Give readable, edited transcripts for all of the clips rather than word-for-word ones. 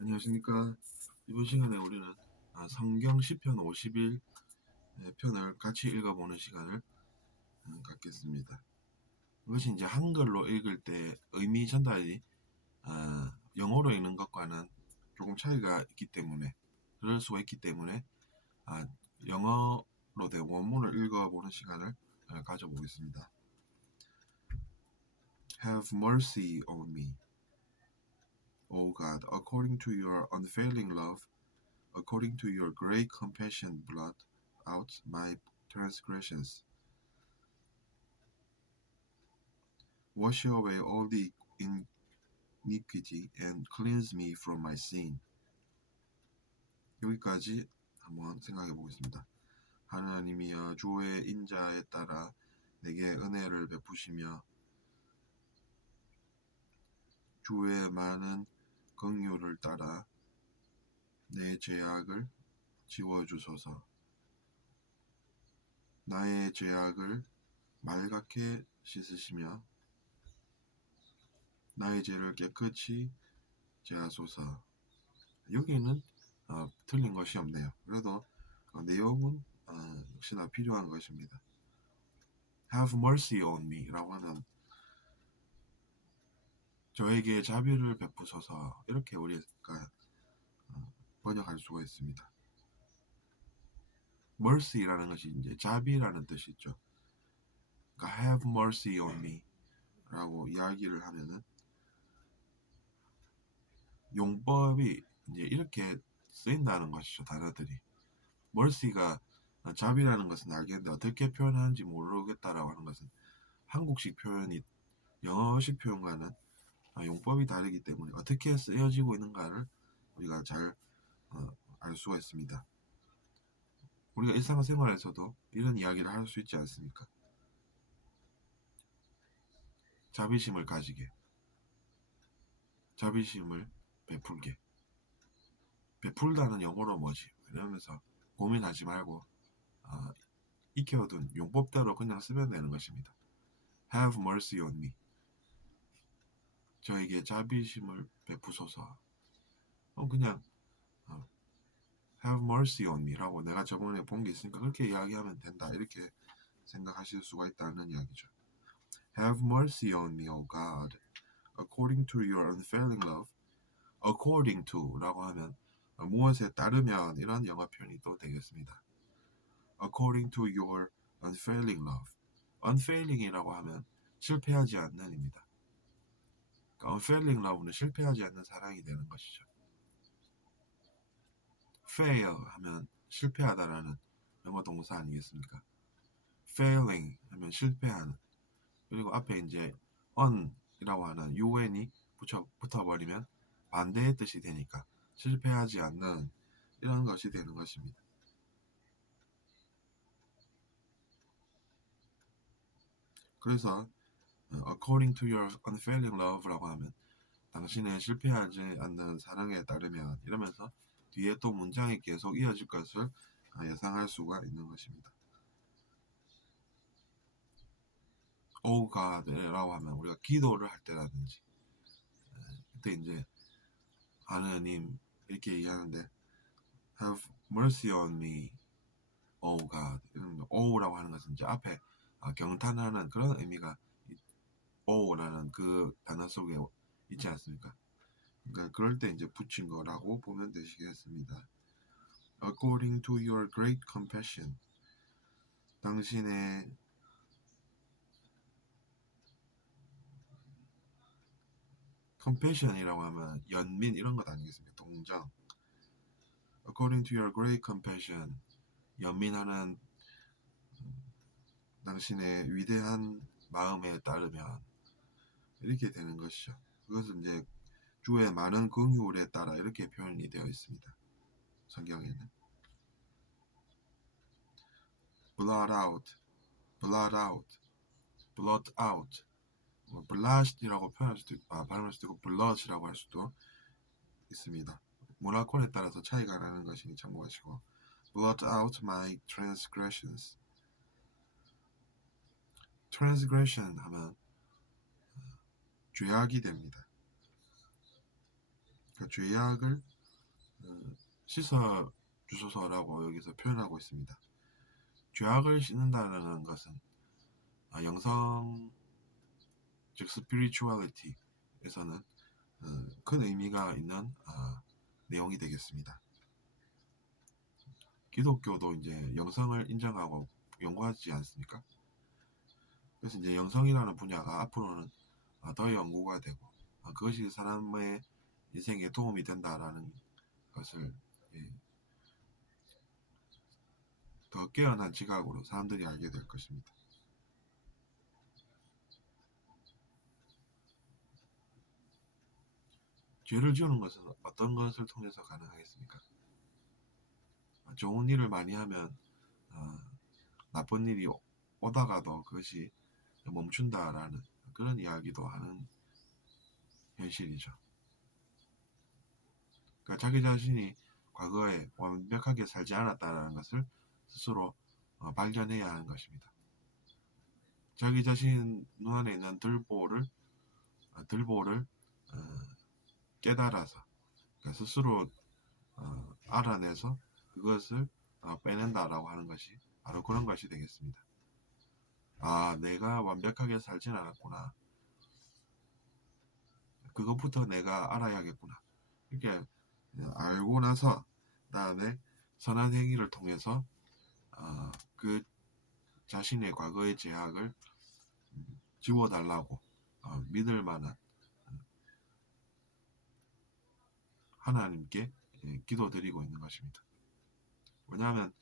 안녕하십니까. 이번 시간에 우리는 성경 시편 51 편을 같이 읽어보는 시간을 갖겠습니다. 이것이 이제 한글로 읽을 때 의미 전달이 영어로 읽는 것과는 조금 차이가 있기 때문에 그럴 수가 있기 때문에 아, 영어로 된 원문을 읽어보는 시간을 가져보겠습니다. Have mercy on me, O God, according to your unfailing love. According to your great compassion, blot out my transgressions. Wash away all the iniquity and cleanse me from my sin. 여기까지 한번 생각해 보겠습니다. 하나님이여 주의 인자에 따라 내게 은혜를 베푸시며 주의 많은 긍휼을 따라 내 죄악을 지워주소서. 나의 죄악을 말갛게 씻으시며 나의 죄를 깨끗이 제하소서. 여기는 틀린 것이 없네요. 그래도 내용은 역시나 필요한 것입니다. Have mercy on me 라고 하는 저에게 자비를 베푸소서, 이렇게 우리가 번역할 수가 있습니다. mercy라는 것이 이제 자비라는 뜻이죠. 그러니까 have mercy on me 라고 이야기를 하면은 용법이 이제 이렇게 쓰인다는 것이죠. 단어들이 mercy가 자비라는 것은 알겠는데 어떻게 표현하는지 모르겠다라고 하는 것은 한국식 표현이 영어식 표현과는 용법이 다르기 때문에 어떻게 쓰여지고 있는가를 우리가 잘 알 수가 있습니다. 우리가 일상생활에서도 이런 이야기를 할 수 있지 않습니까? 자비심을 가지게, 자비심을 베풀게. 베풀다는 영어로 뭐지? 이러면서 고민하지 말고 익혀둔 용법대로 그냥 쓰면 되는 것입니다. Have mercy on me. 저에게 자비심을 베푸소서. 그냥 Have mercy on me라고 내가 저번에 본 게 있으니까 그렇게 이야기하면 된다, 이렇게 생각하실 수가 있다는 이야기죠. Have mercy on me, O God, according to your unfailing love. according to 라고 하면 무엇에 따르면 이런 영어 표현이 또 되겠습니다. according to your unfailing love. unfailing이라고 하면 실패하지 않는입니다. 그러니까 unfailing love는 실패하지 않는 사랑이 되는 것이죠. fail 하면 실패하다라는 영어 동사 아니겠습니까? failing 하면 실패하는, 그리고 앞에 이제 on이라고 하는 un이 붙어버리면 반대의 뜻이 되니까 실패하지 않는, 이런 것이 되는 것입니다. 그래서 according to your unfailing love라고 하면 당신의 실패하지 않는 사랑에 따르면, 이러면서 뒤에 또 문장이 계속 이어질 것을 예상할 수가 있는 것입니다. Oh God라고 하면 우리가 기도를 할 때라든지 그때 이제 하느님 이렇게 얘기하는데 Have mercy on me, Oh God. Oh라고 하는 것은 이제 앞에 경탄하는 그런 의미가 Oh라는 그 단어 속에 있지 않습니까? 그러니까 그럴 때 이제 붙인 거라고 보면 되시겠습니다. According to your great compassion. 당신의 compassion이라고 하면 연민 이런 것 아니겠습니까? 동정. According to your great compassion. 연민하는 당신의 위대한 마음에 따르면, 이렇게 되는 것이죠. 그것은 이제 주의 많은 긍휼에 따라 이렇게 표현이 되어 있습니다. 성경에는 blot out, blot out, blot out, blot이라고 표현할 수도 있고, 발음할 수도 있고 blot이라고 할 수도 있습니다. 문화권에 따라서 차이가 나는 것이니 참고하시고. blot out my transgressions. transgression 하면 죄악이 됩니다. 그러니까 죄악을 씻어 주소서라고 여기서 표현하고 있습니다. 죄악을 씻는다는 것은 영성 즉 spirituality에서는 큰 의미가 있는 내용이 되겠습니다. 기독교도 이제 영성을 인정하고 연구하지 않습니까? 그래서 이제 영성이라는 분야가 앞으로는 더 연구가 되고 그것이 사람의 인생에 도움이 된다라는 것을 더 깨어난 지각으로 사람들이 알게 될 것입니다. 죄를 지우는 것은 어떤 것을 통해서 가능하겠습니까? 좋은 일을 많이 하면 나쁜 일이 오다가도 그것이 멈춘다라는 그런 이야기도 하는 현실이죠. 그러니까 자기 자신이 과거에 완벽하게 살지 않았다는 것을 스스로 발견해야 하는 것입니다. 자기 자신 눈안에 있는 들보를 깨달아서 그러니까 스스로 알아내서 그것을 빼낸다라고 하는 것이 바로 그런 것이 되겠습니다. 내가 완벽하게 살진 않았구나. 그것부터 내가 알아야겠구나. 이렇게 알고 나서 그다음에 선한 행위를 통해서 그 자신의 과거의 죄악을 지워달라고 믿을 만한 하나님께 기도드리고 있는 것입니다. 왜냐하면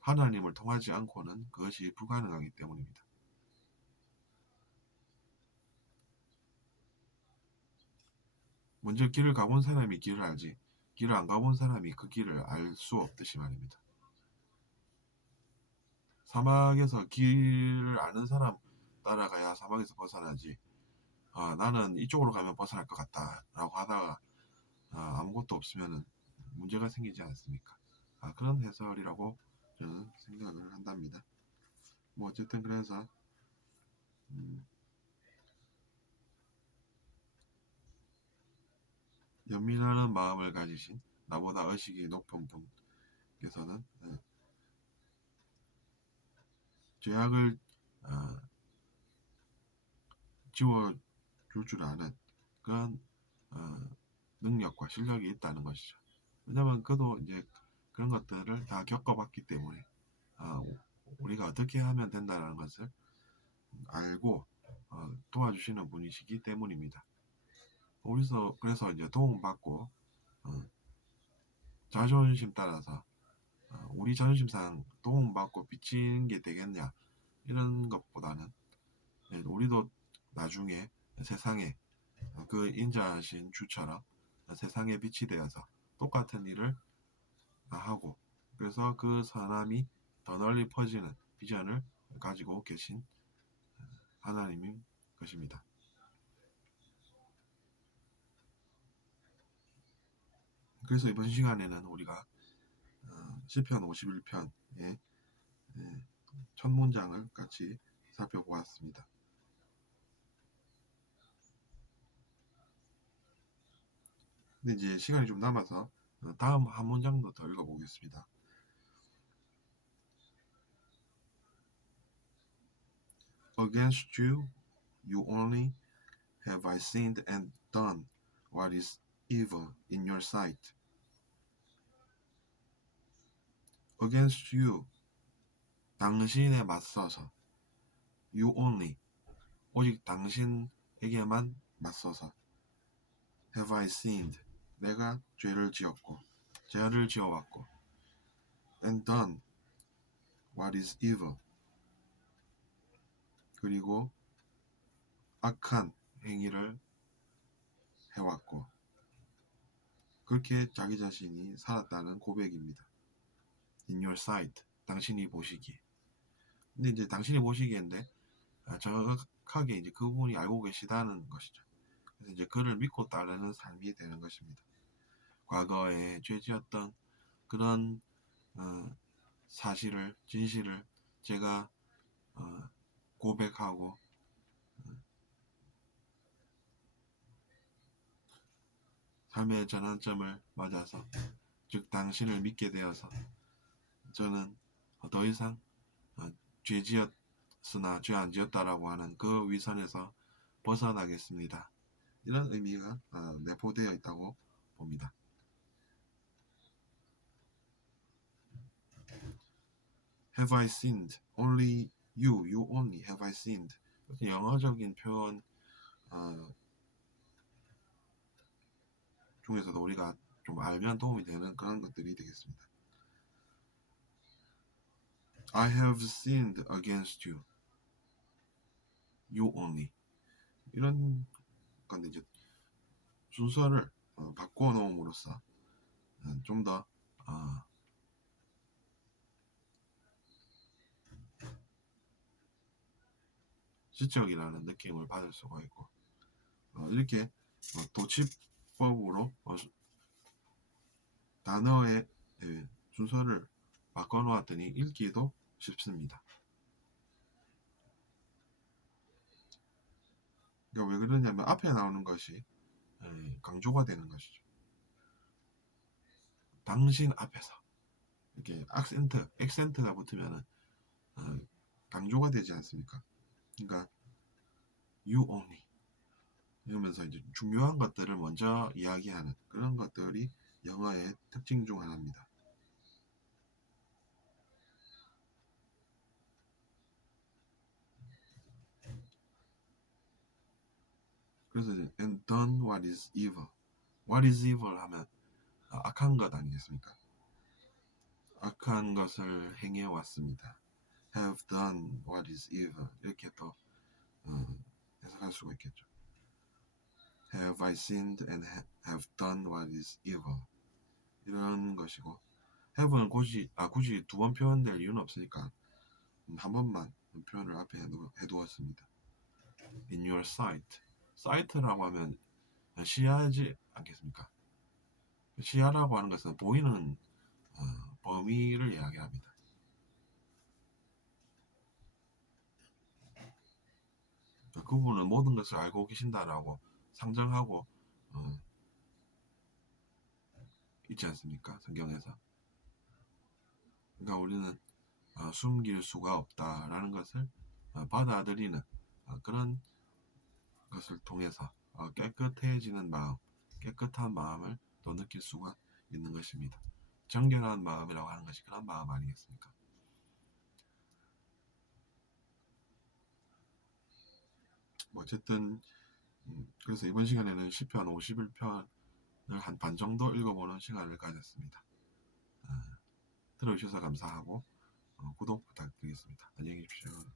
하나님을 통하지 않고는 그것이 불가능하기 때문입니다. 먼저 길을 가본 사람이 길을 알지 길을 안 가본 사람이 그 길을 알 수 없듯이 말입니다. 사막에서 길을 아는 사람 따라가야 사막에서 벗어나지 나는 이쪽으로 가면 벗어날 것 같다 라고 하다가 아무것도 없으면 문제가 생기지 않습니까? 그런 해설이라고 저는 생각을 한답니다. 뭐 어쨌든 그래서 연민하는 마음을 가지신 나보다 의식이 높은 분께서는 죄악을 지워줄 줄 아는 그런 능력과 실력이 있다는 것이죠. 왜냐하면 그도 이제 그런 것들을 다 겪어봤기 때문에 우리가 어떻게 하면 된다는 것을 알고 도와주시는 분이시기 때문입니다. 그래서 이제 도움받고 자존심 따라서 우리 자존심상 도움받고 비치는 게 되겠냐 이런 것보다는 우리도 나중에 세상에 그 인자하신 주처럼 세상에 빛이 되어서 똑같은 일을 하고 그래서 그 선함이 더 널리 퍼지는 비전을 가지고 계신 하나님인 것입니다. 그래서 이번 시간에는 우리가 시편 51편의 첫 문장을 같이 살펴보았습니다. 근데 이제 시간이 좀 남아서 다음 한 문장도 더 읽어보겠습니다. Against you, you only have I sinned and done what is evil in your sight. Against you, 당신에 맞서서. You only, 오직 당신에게만 맞서서. Have I sinned, 내가 죄를 지어왔고. And done what is evil, 그리고 악한 행위를 해왔고. 그렇게 자기 자신이 살았다는 고백입니다. In your sight, 당신이 보시기에. 근데 이제 당신이 보시기인데 정확하게 이제 그분이 알고 계시다는 것이죠. 그래서 이제 그를 믿고 따르는 삶이 되는 것입니다. 과거에 죄지었던 그런 사실을 진실을 제가 고백하고 삶의 전환점을 맞아서, 즉 당신을 믿게 되어서 저는 더 이상 죄지었으나 죄 안 지었다라고 하는 그 위선에서 벗어나겠습니다. 이런 의미가 내포되어 있다고 봅니다. Have I sinned? Only you, you only have I sinned. 영어적인 표현 중에서도 우리가 좀 알면 도움이 되는 그런 것들이 되겠습니다. I have sinned against you, you only. 이런 건데 이제 순서를 바꿔놓음으로써 좀 더 지적이라는 느낌을 받을 수가 있고, 이렇게 도치법으로 단어의 순서를 바꿔놓았더니 읽기도 쉽습니다. 그러니까 왜 그러냐면 앞에 나오는 것이 강조가 되는 것이죠. 당신 앞에서 이렇게 액센트가 붙으면 강조가 되지 않습니까? 그러니까 you only 이러면서 이제 중요한 것들을 먼저 이야기하는 그런 것들이 영어의 특징 중 하나입니다. 그래서 and done what is evil. What is evil 하면 악한 것 아니겠습니까? 악한 것을 행해 왔습니다. Have done what is evil. 이렇게 또 해석할 수가 있겠죠. Have I sinned and have done what is evil. 이런 것이고, have는 굳이 두 번 표현될 이유는 없으니까 한 번만 표현을 앞에 해두었습니다. In your sight. sight라고 하면 시야지 않겠습니까? 시야라고 하는 것은 보이는 범위를 이야기합니다. 그분은 모든 것을 알고 계신다라고 상정하고 있지 않습니까? 성경에서. 그러니까 우리는 숨길 수가 없다라는 것을 받아들이는 그런 것을 통해서 깨끗해지는 마음, 깨끗한 마음을 또 느낄 수가 있는 것입니다. 정결한 마음이라고 하는 것이 그런 마음 아니겠습니까? 어쨌든 그래서 이번 시간에는 시편 51편을 한 반 정도 읽어보는 시간을 가졌습니다. 들어주셔서 감사하고 구독 부탁드리겠습니다. 안녕히 계십시오.